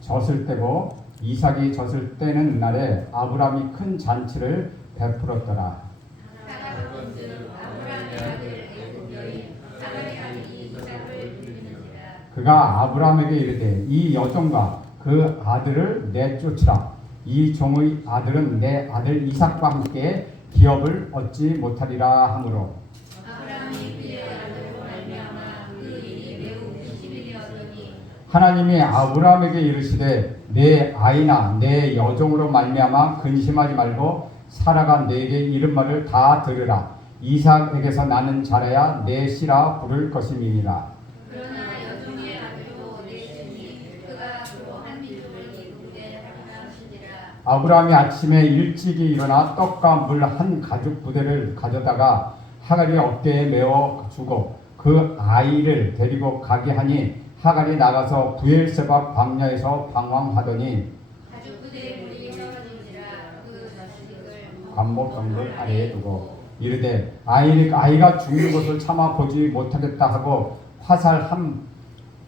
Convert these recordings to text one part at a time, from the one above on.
젖을 떼고 이삭이 젖을 떼는 날에 아브라함이 큰 잔치를 베풀었더라. 그가 아브라함에게 이르되 이 여종과 그 아들을 내쫓으라. 이 종의 아들은 내 아들 이삭과 함께 기업을 얻지 못하리라 하므로 하나님이 아브라함에게 이르시되 내 아이나 내 여종으로 말미암아 근심하지 말고 사라가 내게 이른 말을 다 들으라. 이삭에게서 나는 자라야 내 씨라 부를 것임이니라. 그러나 여종의 아들도 내 신이 그가 주로 한 민족을 이루되 하나시니라. 아브라함이 아침에 일찍이 일어나 떡과 물 한 가죽 부대를 가져다가 하갈이 어깨에 메어 주고 그 아이를 데리고 가게 하니 하갈이 나가서 부엘세바 광야에서 방황하더니 가죽부대에 물이 떨어진지라 그 자식을 관목 덩굴 아래에 두고 이르되 아이가 죽는 것을 참아 보지 못하겠다 하고 화살 한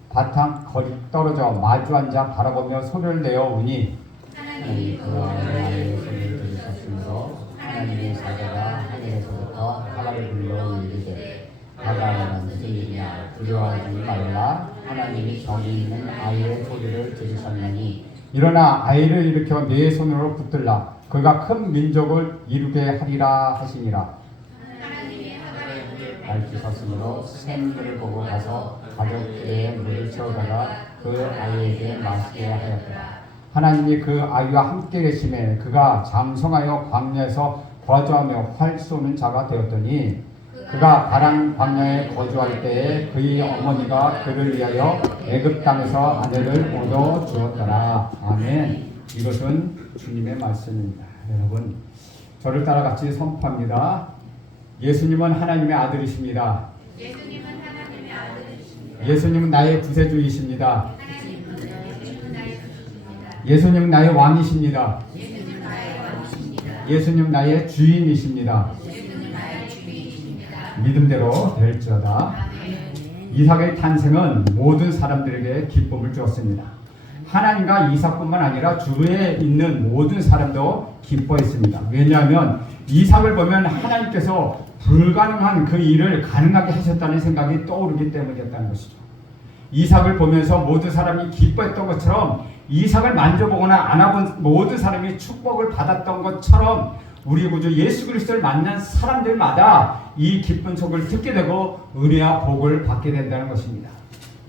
바탕 거리 떨어져 마주 앉아 바라보며 소리를 내어 우니 하나님이 그와 아이의 소리를 들으셨으므로 하나님의 사자가 하늘에서부터 하갈을 불러 이르되 하갈아 무슨 일이냐 두려워하지 말라. 하나님이 저기 있는 아이의 소리를 들으셨나니 일어나 아이를 일으켜 네 손으로 붙들라. 그가 큰 민족을 이루게 하리라 하시니라. 하나님이 하갈의 문을 밝히셨으므로 샘들을 보고 가서 가족들의 물을 채우다가 그 아이에게 마시게 하였더라. 하나님이 그 아이와 함께 계심에 그가 장성하여 광야에서 거주하며 활 쏘는 자가 되었더니 그가 바란 광야에 거주할 때에 그의 어머니가 그를 위하여 애굽 땅에서 아내를 얻어 주었더라. 아멘. 이것은 주님의 말씀입니다. 여러분, 저를 따라 같이 선포합니다. 예수님은 하나님의 아들이십니다. 예수님은 하나님의 아들이십니다. 예수님은 나의 구세주이십니다. 예수님은 나의 주십니다. 예수님은 나의 왕이십니다. 예수님 나의 왕이십니다. 예수님 나의 주인이십니다. 예수님 나의 주인이십니다. 믿음대로 될지어다. 이삭의 탄생은 모든 사람들에게 기쁨을 주었습니다. 하나님과 이삭뿐만 아니라 주위에 있는 모든 사람도 기뻐했습니다. 왜냐하면 이삭을 보면 하나님께서 불가능한 그 일을 가능하게 하셨다는 생각이 떠오르기 때문이었다는 것이죠. 이삭을 보면서 모든 사람이 기뻐했던 것처럼 이삭을 만져보거나 안아본 모든 사람이 축복을 받았던 것처럼 우리 구주 예수 그리스도를 만난 사람들마다 이 기쁜 소식을 듣게 되고 은혜와 복을 받게 된다는 것입니다.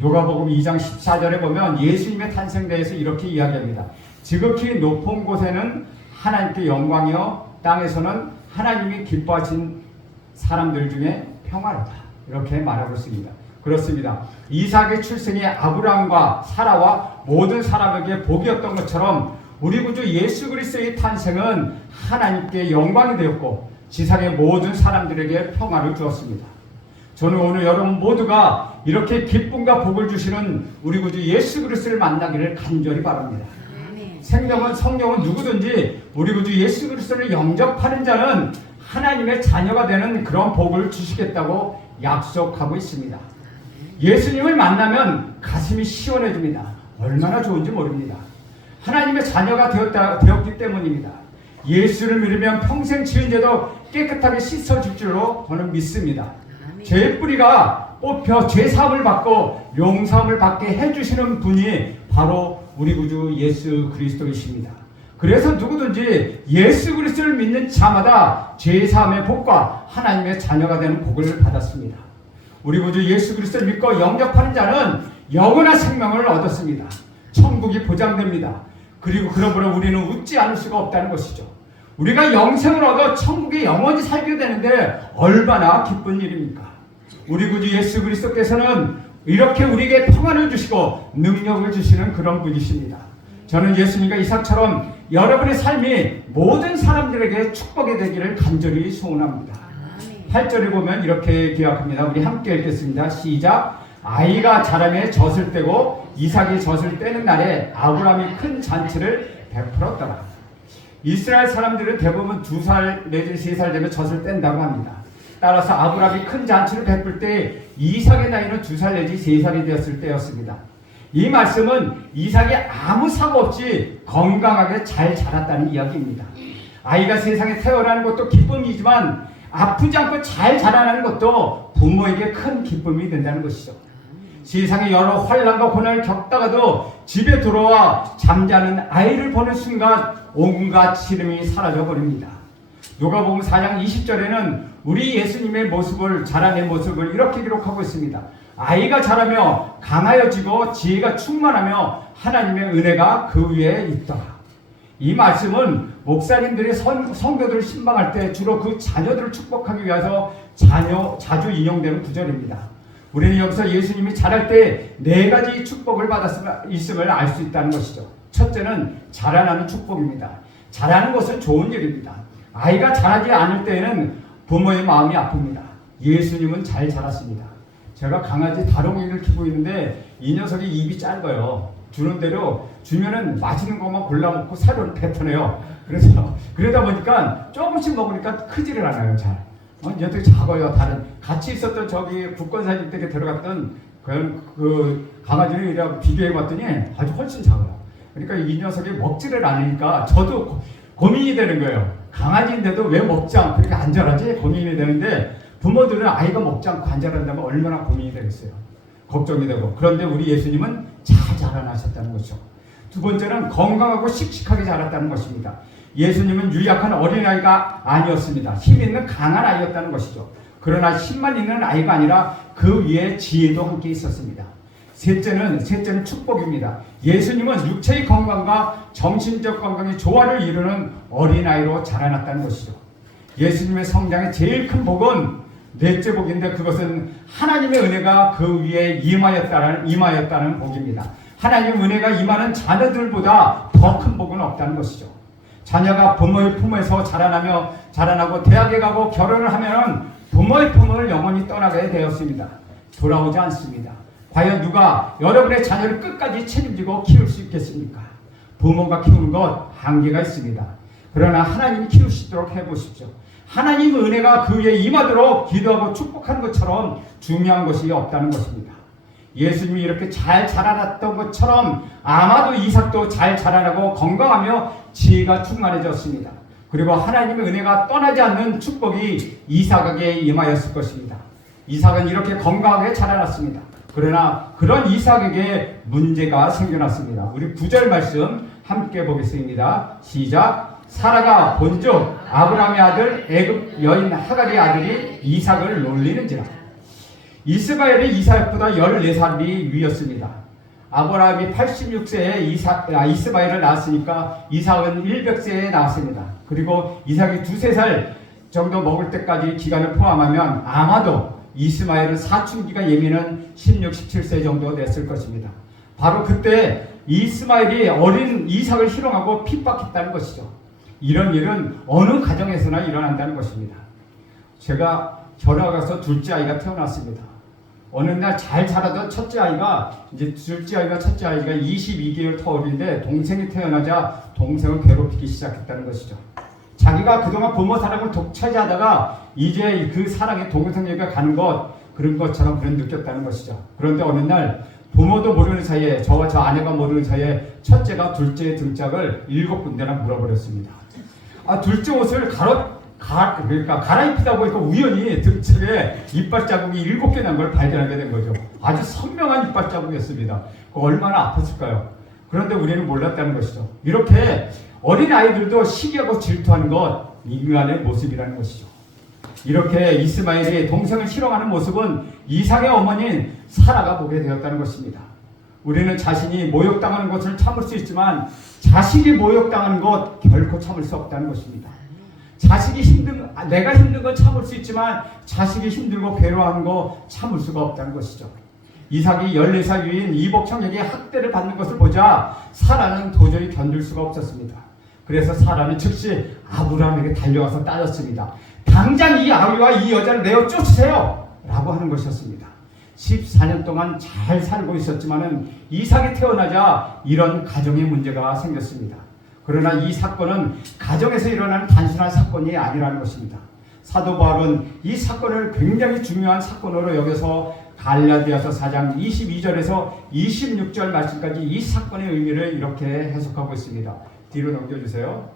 요가복음 2장 14절에 보면 예수님의 탄생에 대해서 이렇게 이야기합니다. 지극히 높은 곳에는 하나님께 영광이요 땅에서는 하나님이 기뻐하신 사람들 중에 평화로다. 이렇게 말하고 있습니다. 그렇습니다. 이삭의 출생이 아브라함과 사라와 모든 사람에게 복이었던 것처럼 우리 구주 예수 그리스도의 탄생은 하나님께 영광이 되었고 지상의 모든 사람들에게 평화를 주었습니다. 저는 오늘 여러분 모두가 이렇게 기쁨과 복을 주시는 우리 구주 예수 그리스도를 만나기를 간절히 바랍니다. 생명은 성령은 누구든지 우리 구주 예수 그리스도를 영접하는 자는 하나님의 자녀가 되는 그런 복을 주시겠다고 약속하고 있습니다. 예수님을 만나면 가슴이 시원해집니다. 얼마나 좋은지 모릅니다. 하나님의 자녀가 되었기 때문입니다. 예수를 믿으면 평생 지은 죄도 깨끗하게 씻어줄 줄로 저는 믿습니다. 죄의 뿌리가 뽑혀 죄사함을 받고 용서함을 받게 해주시는 분이 바로 우리 구주 예수 그리스도이십니다. 그래서 누구든지 예수 그리스도를 믿는 자마다 죄사함의 복과 하나님의 자녀가 되는 복을 받았습니다. 우리 구주 예수 그리스도를 믿고 영접하는 자는 영원한 생명을 얻었습니다. 천국이 보장됩니다. 그리고 그러므로 우리는 웃지 않을 수가 없다는 것이죠. 우리가 영생을 얻어 천국에 영원히 살게 되는데 얼마나 기쁜 일입니까? 우리 구주 예수 그리스도께서는 이렇게 우리에게 평안을 주시고 능력을 주시는 그런 분이십니다. 저는 예수님과 이삭처럼 여러분의 삶이 모든 사람들에게 축복이 되기를 간절히 소원합니다. 8절에 보면 이렇게 기억합니다. 우리 함께 읽겠습니다. 시작. 아이가 자라매 젖을 떼고 이삭이 젖을 떼는 날에 아브라함이 큰 잔치를 베풀었더라. 이스라엘 사람들은 대부분 2살 내지 3살 되면 젖을 뗀다고 합니다. 따라서 아브라함이 큰 잔치를 베풀 때 이삭의 나이는 2살 내지 3살이 되었을 때였습니다. 이 말씀은 이삭이 아무 사고 없이 건강하게 잘 자랐다는 이야기입니다. 아이가 세상에 태어나는 것도 기쁨이지만 아프지 않고 잘 자라나는 것도 부모에게 큰 기쁨이 된다는 것이죠. 세상에 여러 환난과 고난을 겪다가도 집에 들어와 잠자는 아이를 보는 순간 온갖 시름이 사라져 버립니다. 누가복음 4장 20절에는 우리 예수님의 모습을, 자라낸 모습을 이렇게 기록하고 있습니다. 아이가 자라며 강하여지고 지혜가 충만하며 하나님의 은혜가 그 위에 있더라. 이 말씀은 목사님들이 성도들을 신방할 때 주로 그 자녀들을 축복하기 위해서 자주 인용되는 구절입니다. 우리는 여기서 예수님이 자랄 때 네 가지 축복을 있음을 알 수 있다는 것이죠. 첫째는 자라나는 축복입니다. 자라는 것은 좋은 일입니다. 아이가 자라지 않을 때에는 부모의 마음이 아픕니다. 예수님은 잘 자랐습니다. 제가 강아지 다롱이를 키우고 있는데 이 녀석이 입이 짧아요. 주는 대로 주면은 맛있는 것만 골라 먹고 살을 뱉어내요. 그래서 그러다 보니까 조금씩 먹으니까 크지를 않아요. 잘. 얘들이 작아요. 다른 같이 있었던 저기 국권사진 댁에 들어갔던 그 강아지를 이렇게 비교해봤더니 아주 훨씬 작아요. 그러니까 이 녀석이 먹지를 않으니까 저도 고민이 되는 거예요. 강아지인데도 왜 먹지 않고 이렇게 안 자라지? 고민이 되는데 부모들은 아이가 먹지 않고 안 자란다면 얼마나 고민이 되겠어요. 걱정이 되고. 그런데 우리 예수님은 잘 자라나셨다는 것이죠. 두 번째는 건강하고 씩씩하게 자랐다는 것입니다. 예수님은 유약한 어린아이가 아니었습니다. 힘 있는 강한 아이였다는 것이죠. 그러나 힘만 있는 아이가 아니라 그 위에 지혜도 함께 있었습니다. 셋째는 축복입니다. 예수님은 육체의 건강과 정신적 건강의 조화를 이루는 어린아이로 자라났다는 것이죠. 예수님의 성장의 제일 큰 복은 넷째 복인데 그것은 하나님의 은혜가 그 위에 임하였다는 복입니다. 하나님의 은혜가 임하는 자녀들보다 더 큰 복은 없다는 것이죠. 자녀가 부모의 품에서 자라나고 대학에 가고 결혼을 하면 부모의 품을 영원히 떠나게 되었습니다. 돌아오지 않습니다. 과연 누가 여러분의 자녀를 끝까지 책임지고 키울 수 있겠습니까? 부모가 키우는 것 한계가 있습니다. 그러나 하나님이 키우시도록 해보십시오. 하나님의 은혜가 그 위에 임하도록 기도하고 축복하는 것처럼 중요한 것이 없다는 것입니다. 예수님이 이렇게 잘 자라났던 것처럼 아마도 이삭도 잘 자라나고 건강하며 지혜가 충만해졌습니다. 그리고 하나님의 은혜가 떠나지 않는 축복이 이삭에게 임하였을 것입니다. 이삭은 이렇게 건강하게 자라났습니다. 그러나 그런 이삭에게 문제가 생겨났습니다. 우리 9절 말씀 함께 보겠습니다. 시작. 사라가 본즉 아브라함의 아들 애굽 여인 하갈의 아들이 이삭을 놀리는지라. 이스마엘이 이삭보다 14살이 위였습니다. 아브라함이 86세에 이스마엘을 낳았으니까 이삭은 100세에 낳았습니다. 그리고 이삭이 2-3살 정도 먹을 때까지 기간을 포함하면 아마도 이스마엘은 사춘기가 예민한 16, 17세 정도 됐을 것입니다. 바로 그때 이스마엘이 어린 이삭을 희롱하고 핍박했다는 것이죠. 이런 일은 어느 가정에서나 일어난다는 것입니다. 제가 결혼해 가서 둘째 아이가 태어났습니다. 어느 날 잘 자라던 첫째 아이가 첫째 아이가 22개월 터울인데 동생이 태어나자 동생을 괴롭히기 시작했다는 것이죠. 자기가 그동안 부모 사랑을 독차지하다가 이제 그 사랑이 동생에게 가는 그런 것처럼 느꼈다는 것이죠. 그런데 어느 날 부모도 모르는 사이에 저와 저 아내가 모르는 사이에 첫째가 둘째의 등짝을 7군데나 물어버렸습니다. 둘째 옷을 갈아입히다 보니까 우연히 등짝에 이빨 자국이 7개 난 걸 발견하게 된 거죠. 아주 선명한 이빨 자국이었습니다. 얼마나 아팠을까요? 그런데 우리는 몰랐다는 것이죠. 이렇게 어린 아이들도 시기하고 질투하는 것 인간의 모습이라는 것이죠. 이렇게 이스마엘이 동생을 희롱하는 모습은 이삭의 어머니인 사라가 보게 되었다는 것입니다. 우리는 자신이 모욕당하는 것을 참을 수 있지만 자식이 모욕당하는 것 결코 참을 수 없다는 것입니다. 내가 힘든 건 참을 수 있지만 자식이 힘들고 괴로워하는 거 참을 수가 없다는 것이죠. 이삭이 14살 위인 이복 형에게 학대를 받는 것을 보자 사라는 도저히 견딜 수가 없었습니다. 그래서 사라는 즉시 아브라함에게 달려와서 따졌습니다. 당장 이 아이와 이 여자를 내어 쫓으세요! 라고 하는 것이었습니다. 14년 동안 잘 살고 있었지만 이삭이 태어나자 이런 가정의 문제가 생겼습니다. 그러나 이 사건은 가정에서 일어나는 단순한 사건이 아니라는 것입니다. 사도 바울은 이 사건을 굉장히 중요한 사건으로 여겨서 갈라디아서 4장 22절에서 26절 말씀까지 이 사건의 의미를 이렇게 해석하고 있습니다. 뒤로 넘겨주세요.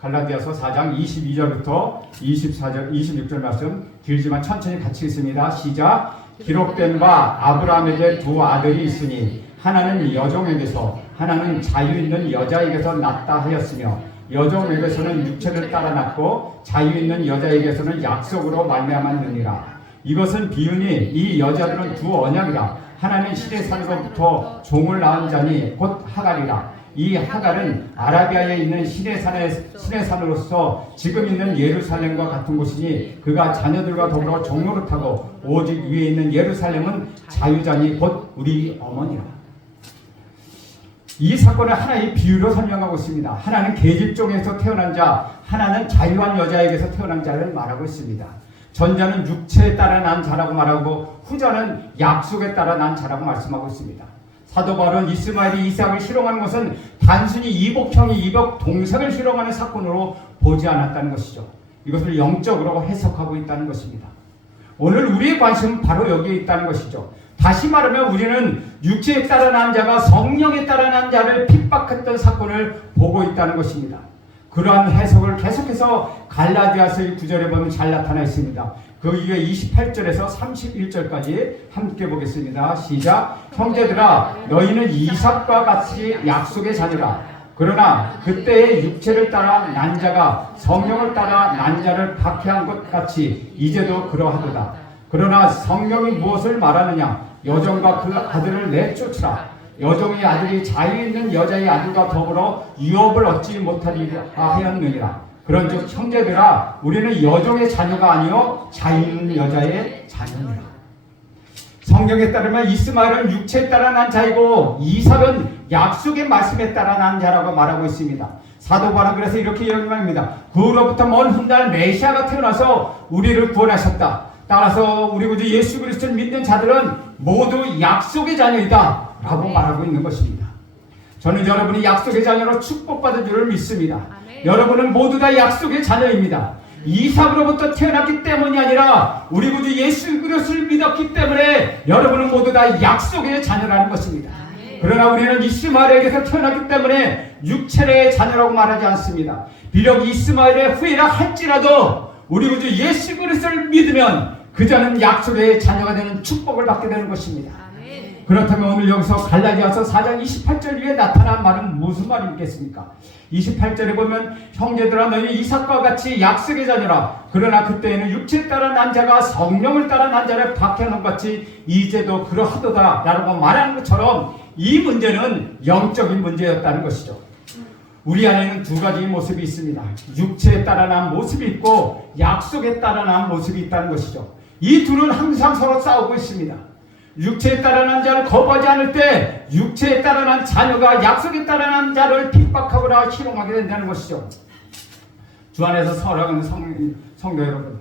갈라디아서 4장 22절부터 24절, 26절 말씀 길지만 천천히 같이 읽습니다. 시작. 기록된 바 아브라함에게 두 아들이 있으니 하나는 여종에게서 하나는 자유 있는 여자에게서 낳다 하였으며 여종에게서는 육체를 따라 낳고 자유 있는 여자에게서는 약속으로 말미암았느니라. 이것은 비유니 이 여자들은 두 언약이라. 하나는 시내산으로부터 종을 낳은 자니 곧 하갈이라. 이 하갈은 아라비아에 있는 시내산으로서 지금 있는 예루살렘과 같은 곳이니 그가 자녀들과 더불어 종노릇하고 오직 위에 있는 예루살렘은 자유자니 곧 우리 어머니라. 이 사건을 하나의 비유로 설명하고 있습니다. 하나는 계집종에서 태어난 자, 하나는 자유한 여자에게서 태어난 자를 말하고 있습니다. 전자는 육체에 따라 난 자라고 말하고 후자는 약속에 따라 난 자라고 말씀하고 있습니다. 사도 바울은 이스마엘이 이삭을 실용하는 것은 단순히 이복형이 이복 동생을 실용하는 사건으로 보지 않았다는 것이죠. 이것을 영적으로 해석하고 있다는 것입니다. 오늘 우리의 관심은 바로 여기에 있다는 것이죠. 다시 말하면 우리는 육체에 따라 난 자가 성령에 따라 난 자를 핍박했던 사건을 보고 있다는 것입니다. 그러한 해석을 계속해서 갈라디아서의 9절에 보면 잘 나타나 있습니다. 그 이후에 28절에서 31절까지 함께 보겠습니다. 시작. 형제들아 너희는 이삭과 같이 약속의 자녀라. 그러나 그때의 육체를 따라 난 자가 성령을 따라 난 자를 박해한 것 같이 이제도 그러하도다. 그러나 성령이 무엇을 말하느냐? 여종과 그 아들을 내쫓으라. 여종의 아들이 자유 있는 여자의 아들과 더불어 유업을 얻지 못하리라 하였느니라. 그런즉 형제들아 우리는 여종의 자녀가 아니요 자유 있는 여자의 자녀니라. 성경에 따르면 이스마엘은 육체에 따라 난 자이고 이삭은 약속의 말씀에 따라 난 자라고 말하고 있습니다. 사도 바울은 그래서 이렇게 얘기합니다. 그로부터 먼 훗날 메시아가 태어나서 우리를 구원하셨다. 따라서 우리 구주 예수 그리스도를 믿는 자들은 모두 약속의 자녀이다 라고 말하고 있는 것입니다. 저는 여러분이 약속의 자녀로 축복받은 줄을 믿습니다. 아멘. 여러분은 모두 다 약속의 자녀입니다. 이삭으로부터 태어났기 때문이 아니라 우리 구주 예수 그리스도를 믿었기 때문에 여러분은 모두 다 약속의 자녀라는 것입니다. 아멘. 그러나 우리는 이스마엘에게서 태어났기 때문에 육체의 자녀라고 말하지 않습니다. 비록 이스마엘의 후예라 할지라도 우리 구주 예수 그리스도를 믿으면 그자는 약속의 자녀가 되는 축복을 받게 되는 것입니다. 아멘. 그렇다면 오늘 여기서 갈라디아서 4장 28절 위에 나타난 말은 무슨 말이겠습니까? 28절에 보면 형제들아 너희 이삭과 같이 약속의 자녀라. 그러나 그때에는 육체에 따라 난 자가 성령을 따라 난 자를 박해하는 것 같이 이제도 그러하도다 라고 말하는 것처럼 이 문제는 영적인 문제였다는 것이죠. 우리 안에는 두 가지 모습이 있습니다. 육체에 따라 난 모습이 있고 약속에 따라 난 모습이 있다는 것이죠. 이 둘은 항상 서로 싸우고 있습니다. 육체에 따라 난 자를 거부하지 않을 때 육체에 따라 난 자녀가 약속에 따라 난 자를 핍박하거나 희롱하게 된다는 것이죠. 주 안에서 사랑하는 성도 여러분,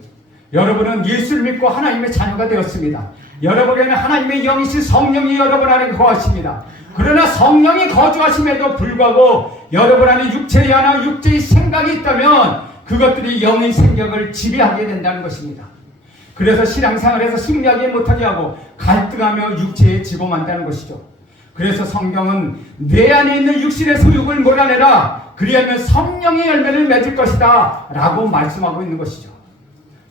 여러분은 예수를 믿고 하나님의 자녀가 되었습니다. 여러분에게는 하나님의 영이신 성령이 여러분 안에 거하십니다. 그러나 성령이 거주하심에도 불구하고 여러분 안에 육체의 하나 육체의 생각이 있다면 그것들이 영의 생각을 지배하게 된다는 것입니다. 그래서 신앙생활에서 승리하지 못하게 하고 갈등하며 육체에 지고만다는 것이죠. 그래서 성경은 내 안에 있는 육신의 소욕을 몰아내라. 그리하면 성령의 열매를 맺을 것이다 라고 말씀하고 있는 것이죠.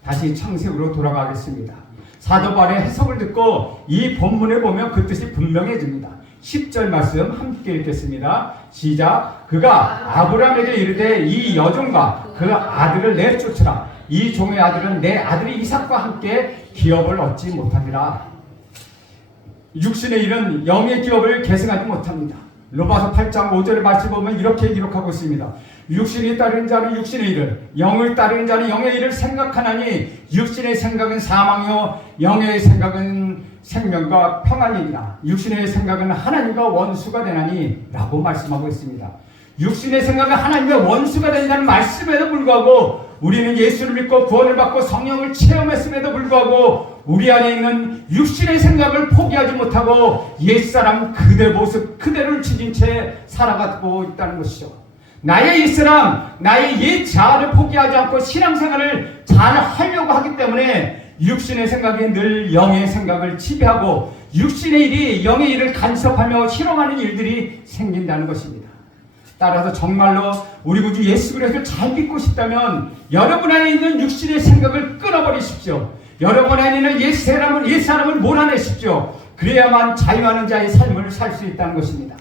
다시 창세기로 돌아가겠습니다. 사도 바울의 해석을 듣고 이 본문에 보면 그 뜻이 분명해집니다. 10절 말씀 함께 읽겠습니다. 시작. 그가 아브라함에게 이르되 이 여종과 그 아들을 내쫓으라. 이 종의 아들은 내 아들이 이삭과 함께 기업을 얻지 못하리라. 육신의 일은 영의 기업을 계승하지 못합니다. 로마서 8장 5절의 말씀 보면 이렇게 기록하고 있습니다. 육신이 따르는 자는 육신의 일을, 영을 따르는 자는 영의 일을 생각하나니 육신의 생각은 사망이요 영의 생각은 생명과 평안이니라. 육신의 생각은 하나님과 원수가 되나니 라고 말씀하고 있습니다. 육신의 생각은 하나님의 원수가 된다는 말씀에도 불구하고 우리는 예수를 믿고 구원을 받고 성령을 체험했음에도 불구하고 우리 안에 있는 육신의 생각을 포기하지 못하고 옛사람 그대 모습 그대로를 지닌 채 살아가고 있다는 것이죠. 나의 옛사람, 나의 옛 자아를 포기하지 않고 신앙생활을 잘 하려고 하기 때문에 육신의 생각이 늘 영의 생각을 지배하고 육신의 일이 영의 일을 간섭하며 실험하는 일들이 생긴다는 것입니다. 따라서 정말로 우리 구주 예수 그리스도를 잘 믿고 싶다면 여러분 안에 있는 육신의 생각을 끊어버리십시오. 여러분 안에 있는 옛사람을 몰아내십시오. 그래야만 자유하는 자의 삶을 살 수 있다는 것입니다.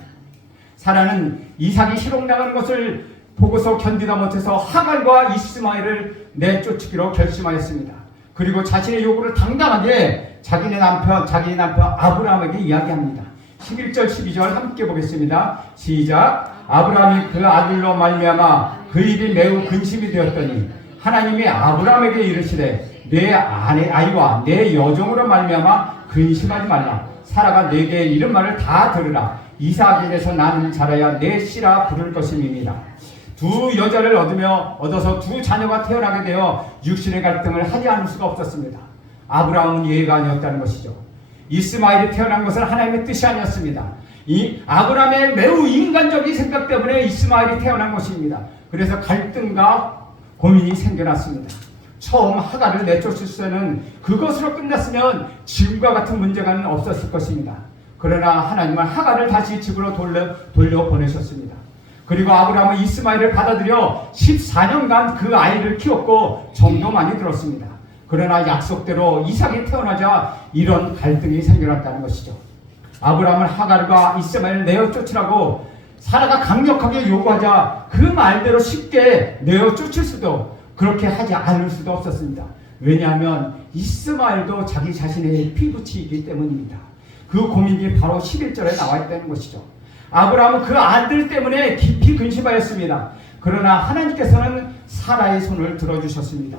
사라는 이삭이 실험 나가는 것을 보고서 견디다 못해서 하갈과 이스마엘을 내쫓기로 결심하였습니다. 그리고 자신의 요구를 당당하게 자기 남편 아브라함에게 이야기합니다. 11절 12절 함께 보겠습니다. 시작. 아브라함이 그 아들로 말미암아 그 일이 매우 근심이 되었더니 하나님이 아브라함에게 이르시되 내 아이와 내 여종으로 말미암아 근심하지 말라. 사라가 내게 이른 말을 다 들으라. 이삭에게서 나는 자라야 내 씨라 부를 것임이니라. 두 여자를 얻어서 두 자녀가 태어나게 되어 육신의 갈등을 하지 않을 수가 없었습니다. 아브라함은 예가 아니었다는 것이죠. 이스마엘이 태어난 것은 하나님의 뜻이 아니었습니다. 이 아브라함의 매우 인간적인 생각 때문에 이스마엘이 태어난 것입니다. 그래서 갈등과 고민이 생겨났습니다. 처음 하갈을 내쫓을 때는 그것으로 끝났으면 지금과 같은 문제가 없었을 것입니다. 그러나 하나님은 하갈을 다시 집으로 돌려보내셨습니다. 그리고 아브라함은 이스마엘을 받아들여 14년간 그 아이를 키웠고 정도 많이 들었습니다. 그러나 약속대로 이삭이 태어나자 이런 갈등이 생겨났다는 것이죠. 아브라함은 하갈과 이스마엘을 내어 쫓으라고 사라가 강력하게 요구하자 그 말대로 쉽게 내어 쫓을 수도 그렇게 하지 않을 수도 없었습니다. 왜냐하면 이스마엘도 자기 자신의 피부치이기 때문입니다. 그 고민이 바로 11절에 나와 있다는 것이죠. 아브라함은 그 아들 때문에 깊이 근심하였습니다. 그러나 하나님께서는 사라의 손을 들어주셨습니다.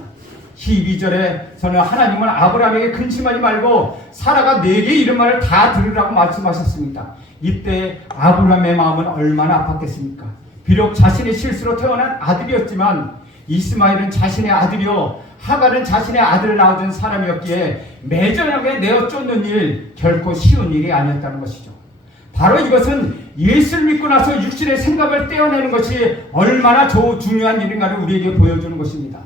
12절에서는 하나님은 아브라함에게 근심하지 말고 사라가 내게 이른 말을 다 들으라고 말씀하셨습니다. 이때 아브라함의 마음은 얼마나 아팠겠습니까? 비록 자신의 실수로 태어난 아들이었지만 이스마엘은 자신의 아들이요 하갈은 자신의 아들을 낳아준 사람이었기에 매정하게 내어 쫓는 일 결코 쉬운 일이 아니었다는 것이죠. 바로 이것은 예수를 믿고 나서 육신의 생각을 떼어내는 것이 얼마나 중요한 일인가를 우리에게 보여주는 것입니다.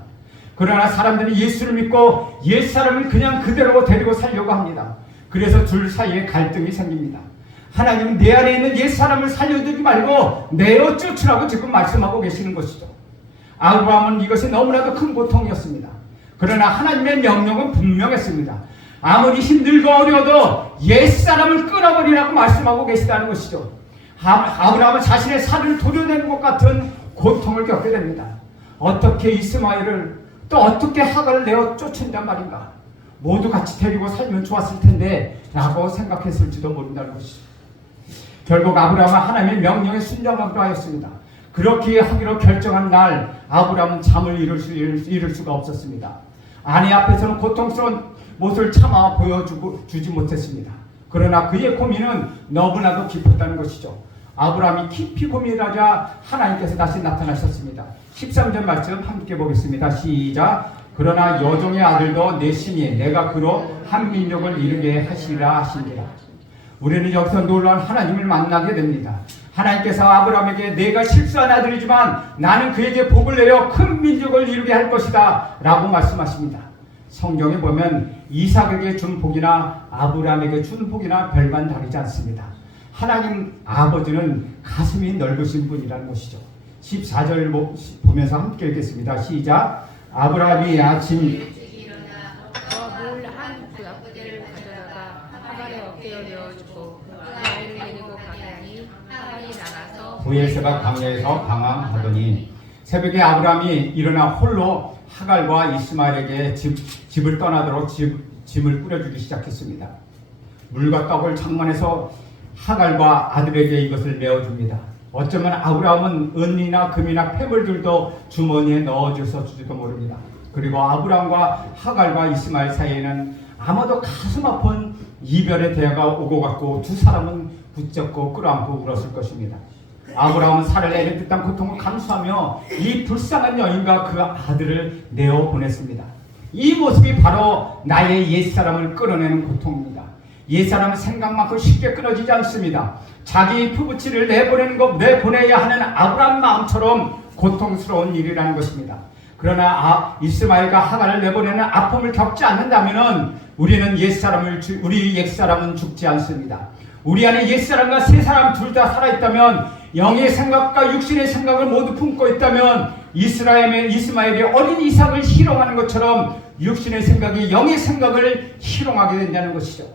그러나 사람들이 예수를 믿고 옛사람을 그냥 그대로 데리고 살려고 합니다. 그래서 둘 사이에 갈등이 생깁니다. 하나님은 내 안에 있는 옛사람을 살려두지 말고 내어 쫓으라고 지금 말씀하고 계시는 것이죠. 아브라함은 이것이 너무나도 큰 고통이었습니다. 그러나 하나님의 명령은 분명했습니다. 아무리 힘들고 어려워도 옛사람을 끊어버리라고 말씀하고 계시다는 것이죠. 아브라함은 자신의 살을 도려내는 것 같은 고통을 겪게 됩니다. 어떻게 이스마엘을 또 어떻게 하갈을 내어 쫓은단 말인가. 모두 같이 데리고 살면 좋았을 텐데 라고 생각했을지도 모른다는 것이죠. 결국 아브라함은 하나님의 명령에 순종하기로 하였습니다. 그렇게 하기로 결정한 날 아브라함은 잠을 이룰 수가 없었습니다. 아내 앞에서는 고통스러운 모습을 참아 보여주지 못했습니다. 그러나 그의 고민은 너무나도 깊었다는 것이죠. 아브라함이 깊이 고민하자 하나님께서 다시 나타나셨습니다. 13절 말씀 함께 보겠습니다. 시작. 그러나 여종의 아들도 내 신이 내가 그로 한 민족을 이루게 하시리라 하시니라. 우리는 여기서 놀라운 하나님을 만나게 됩니다. 하나님께서 아브라함에게 내가 실수한 아들이지만 나는 그에게 복을 내려 큰 민족을 이루게 할 것이다 라고 말씀하십니다. 성경에 보면 이삭에게 준 복이나 아브라함에게 준 복이나 별반 다르지 않습니다. 하나님 아버지는 가슴이 넓으신 분이라는 것이죠. 14절 보면서 함께 읽겠습니다. 시작. 아브라함이 아침 물한 부대를 가져다가 하갈의 어깨에 내어주고 아이를 데리고 가니 하갈이 나가서 부엘세바 광야에서 방황하더니 새벽에 아브라함이 일어나 홀로 하갈과 이스마엘에게 집을 떠나도록 짐을 뿌려주기 시작했습니다. 물과 떡을 장만해서 하갈과 아들에게 이것을 메어줍니다. 어쩌면 아브라함은 은이나 금이나 폐물들도 주머니에 넣어줬을지도 모릅니다. 그리고 아브라함과 하갈과 이스마엘 사이에는 아마도 가슴 아픈 이별의 대화가 오고 갔고 두 사람은 붙잡고 끌어안고 울었을 것입니다. 아브라함은 살을 내릴 듯한 고통을 감수하며 이 불쌍한 여인과 그 아들을 내어 보냈습니다. 이 모습이 바로 나의 옛사람을 끌어내는 고통입니다. 옛사람은 생각만큼 쉽게 끊어지지 않습니다. 자기 부부치를 내보내야 하는 아브라함 마음처럼 고통스러운 일이라는 것입니다. 그러나 이스마엘과 하갈을 내보내는 아픔을 겪지 않는다면은 우리 옛사람은 죽지 않습니다. 우리 안에 옛사람과 새사람 둘 다 살아있다면, 영의 생각과 육신의 생각을 모두 품고 있다면, 이스마엘이 어린 이삭을 희롱하는 것처럼 육신의 생각이 영의 생각을 희롱하게 된다는 것이죠.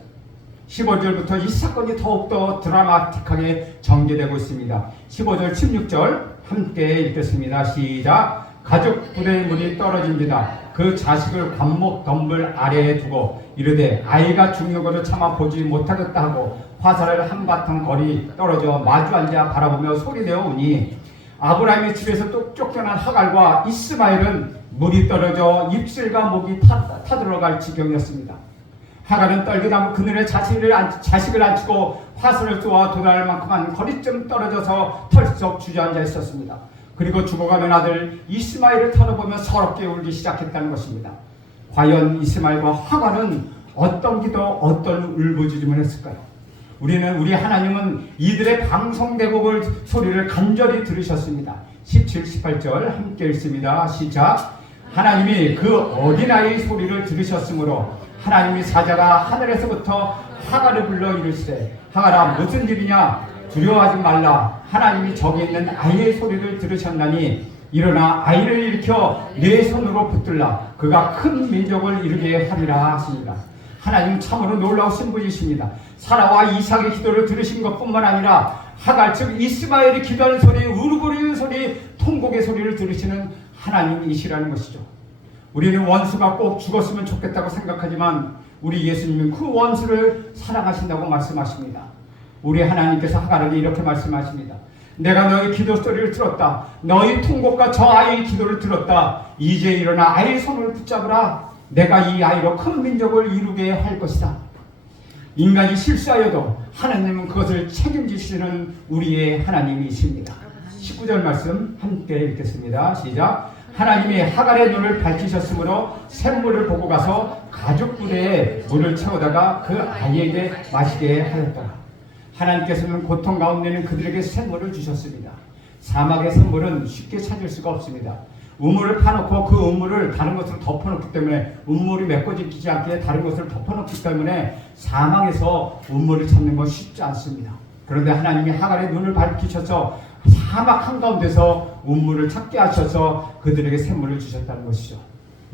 15절부터 이 사건이 더욱더 드라마틱하게 전개되고 있습니다. 15절 16절 함께 읽겠습니다. 시작. 가죽 부대의 문이 떨어집니다. 그 자식을 관목 덤불 아래에 두고 이르되 아이가 죽는 것을 참아 보지 못하겠다 하고 화살을 한바탕 거리 떨어져 마주 앉아 바라보며 소리내어 우니 아브라함의 집에서 또 쫓겨난 하갈과 이스마엘은 물이 떨어져 입술과 목이 타들어갈 지경이었습니다. 하갈은 떨기나무 그늘에 자식을 앉히고 화살을 쏘아 도달할 만큼만 거리쯤 떨어져서 털썩 주저앉아 있었습니다. 그리고 죽어가는 아들 이스마엘을 털어보며 서럽게 울기 시작했다는 것입니다. 과연 이스마엘과 하갈은 어떤 기도, 어떤 울부짖음을 했을까요? 우리 하나님은 이들의 방송대곡을 소리를 간절히 들으셨습니다. 17, 18절 함께 읽습니다. 시작. 하나님이 그 어린아이의 소리를 들으셨으므로 하나님이 사자가 하늘에서부터 하갈을 불러 이르시되 하갈아 무슨 일이냐 두려워하지 말라. 하나님이 저기 있는 아이의 소리를 들으셨나니 일어나 아이를 일으켜 내 손으로 붙들라. 그가 큰 민족을 이루게 하리라 하십니다. 하나님 참으로 놀라우신 분이십니다. 사라와 이삭의 기도를 들으신 것뿐만 아니라 하갈 즉 이스마엘이 기도하는 소리, 우르부르는 소리, 통곡의 소리를 들으시는 하나님이시라는 것이죠. 우리는 원수가 꼭 죽었으면 좋겠다고 생각하지만 우리 예수님은 그 원수를 사랑하신다고 말씀하십니다. 우리 하나님께서 하갈에게 이렇게 말씀하십니다. 내가 너희 기도 소리를 들었다. 너희 통곡과 저 아이의 기도를 들었다. 이제 일어나 아이의 손을 붙잡으라. 내가 이 아이로 큰 민족을 이루게 할 것이다. 인간이 실수하여도 하나님은 그것을 책임지시는 우리의 하나님이십니다. 19절 말씀 함께 읽겠습니다. 시작. 하나님이 하갈의 눈을 밝히셨으므로 샘물을 보고 가서 가죽 부대에 물을 채우다가 그 아이에게 마시게 하였더라. 하나님께서는 고통 가운데는 그들에게 샘물을 주셨습니다. 사막의 샘물은 쉽게 찾을 수가 없습니다. 우물을 파놓고 그 우물을 다른 것으로 덮어놓기 때문에 우물이 메꿔지지 않게 다른 것을 덮어놓기 때문에 사막에서 우물을 찾는 건 쉽지 않습니다. 그런데 하나님이 하갈의 눈을 밝히셔서 사막 한가운데서 우물을 찾게 하셔서 그들에게 샘물을 주셨다는 것이죠.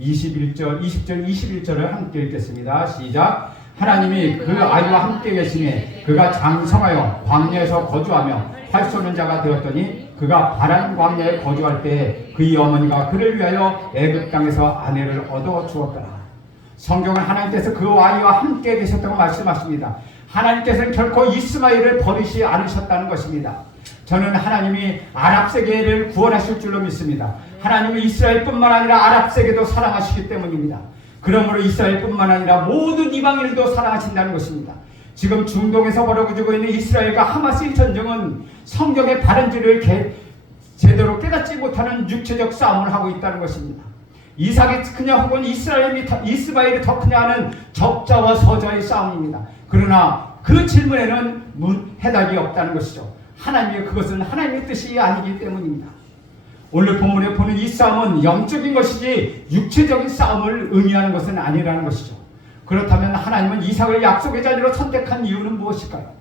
20절 21절을 함께 읽겠습니다. 시작. 하나님이 그 아이와 함께 계시니 그가 장성하여 광야에서 거주하며 활 쏘는 자가 되었더니 그가 바란 광야에 거주할 때 그의 어머니가 그를 위하여 애굽 땅에서 아내를 얻어 주었더라. 성경은 하나님께서 그 아이와 함께 계셨다고 말씀하십니다. 하나님께서는 결코 이스마엘을 버리지 않으셨다는 것입니다. 저는 하나님이 아랍 세계를 구원하실 줄로 믿습니다. 하나님은 이스라엘뿐만 아니라 아랍 세계도 사랑하시기 때문입니다. 그러므로 이스라엘뿐만 아니라 모든 이방인들도 사랑하신다는 것입니다. 지금 중동에서 벌어지고 있는 이스라엘과 하마스의 전쟁은 성경의 바른지를 제대로 깨닫지 못하는 육체적 싸움을 하고 있다는 것입니다. 이삭이 크냐 혹은 이스마엘이 더 크냐 하는 적자와 서자의 싸움입니다. 그러나 그 질문에는 해답이 없다는 것이죠. 그것은 하나님의 뜻이 아니기 때문입니다. 오늘 본문에 보는 이 싸움은 영적인 것이지 육체적인 싸움을 의미하는 것은 아니라는 것이죠. 그렇다면 하나님은 이삭을 약속의 자녀로 선택한 이유는 무엇일까요?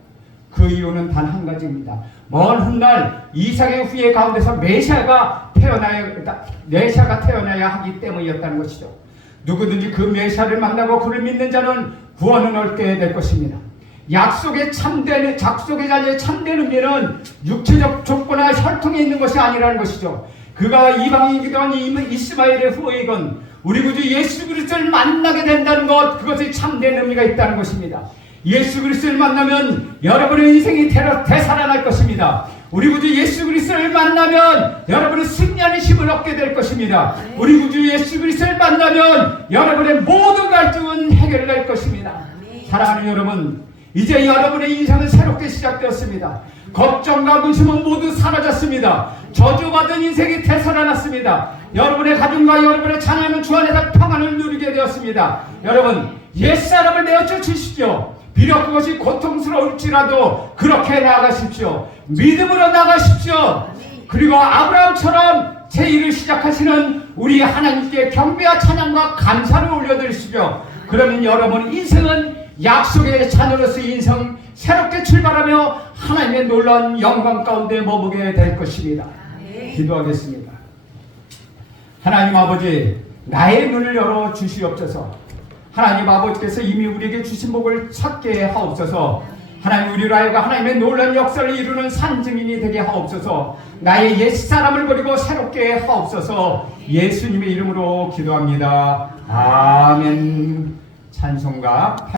그 이유는 단 한 가지입니다. 먼 훗날 이삭의 후예 가운데서 메시아가 태어나야 하기 때문이었다는 것이죠. 누구든지 그 메시아를 만나고 그를 믿는 자는 구원을 얻게 될 것입니다. 약속의 자녀의 참된 의미는 육체적 조건이나 혈통에 있는 것이 아니라는 것이죠. 그가 이방인이기도 한 이스마엘의 후예이건 우리 구주 예수 그리스도를 만나게 된다는 것, 그것이 참된 의미가 있다는 것입니다. 예수 그리스도를 만나면 여러분의 인생이 되살아날 것입니다. 우리 구주 예수 그리스도를 만나면 여러분은 승리하는 힘을 얻게 될 것입니다. 우리 구주 예수 그리스도를 만나면 여러분의 모든 갈증은 해결될 것입니다. 사랑하는 여러분, 이제 여러분의 인생은 새롭게 시작되었습니다. 걱정과 근심은 모두 사라졌습니다. 저주받은 인생이 되살아났습니다. 여러분의 가정과 여러분의 자녀는 주 안에서 평안을 누리게 되었습니다. 여러분, 옛사람을 내어쳐 주십시오. 비록 그것이 고통스러울지라도 그렇게 나아가십시오. 믿음으로 나가십시오. 그리고 아브라함처럼 새 일을 시작하시는 우리 하나님께 경배와 찬양과 감사를 올려드리시죠. 그러면 여러분 인생은 약속의 자녀로서의 인생 새롭게 출발하며 하나님의 놀라운 영광 가운데 머무게 될 것입니다. 기도하겠습니다. 하나님 아버지, 나의 눈을 열어 주시옵소서. 하나님 아버지께서 이미 우리에게 주신 복을 찾게 하옵소서. 하나님 우리로 하여금 하나님의 놀라운 역사를 이루는 산증인이 되게 하옵소서. 나의 옛사람을 버리고 새롭게 하옵소서. 예수님의 이름으로 기도합니다. 아멘. 찬송가